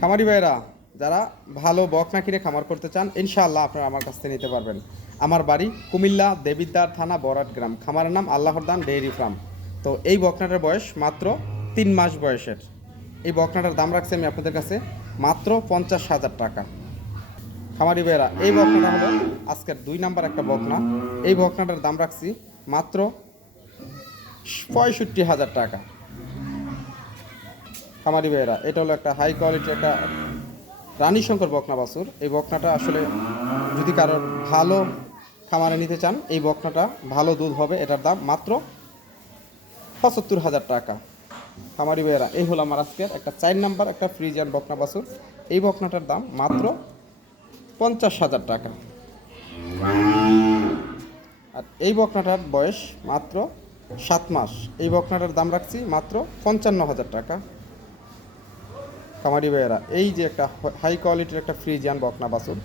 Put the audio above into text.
খামারি ভাইরা যারা ভালো বকনা কিনে খামার করতে চান ইনশাআল্লাহ আপনারা আমার কাছ থেকে নিতে পারবেন। আমার বাড়ি কুমিল্লা দেবিদ্বার থানা বরাট গ্রাম। খামারের নাম আল্লাহরদান ডেইরি ফার্ম। তো এই বকনাটার বয়স মাত্র 3 মাস বয়সের। এই বকনাটার দাম রাখছি আমি আপনাদের কাছে মাত্র 50,000 টাকা। খামারি ভাইরা এই বকনাটা হলো আজকের 2 নাম্বার একটা বকনা। এই বকনাটার দাম রাখছি মাত্র 65,000 টাকা। খামারি ভাইয়েরা এটা হলো একটা হাই কোয়ালিটির একটা রানী শঙ্কর বকনা বাছুর। এই বকনাটা আসলে যদি কারোর ভালো খামারে নিতে চান এই বকনাটা ভালো দুধ হবে। এটার দাম মাত্র 75,000 টাকা। খামারি ভাইয়েরা এই হলো আমার আজকের একটা 4 নাম্বার একটা ফ্রিজিয়ান বকনা বাছুর। এই বকনাটার দাম মাত্র 50,000 টাকা। আর এই বকনাটার বয়স মাত্র 7 মাস। এই বকনাটার দাম রাখছি মাত্র 55,000 টাকা। খামারি ভাইয়েরা এই যে একটা হাই কোয়ালিটির একটা ফ্রিজিয়ান বকনা বাছুর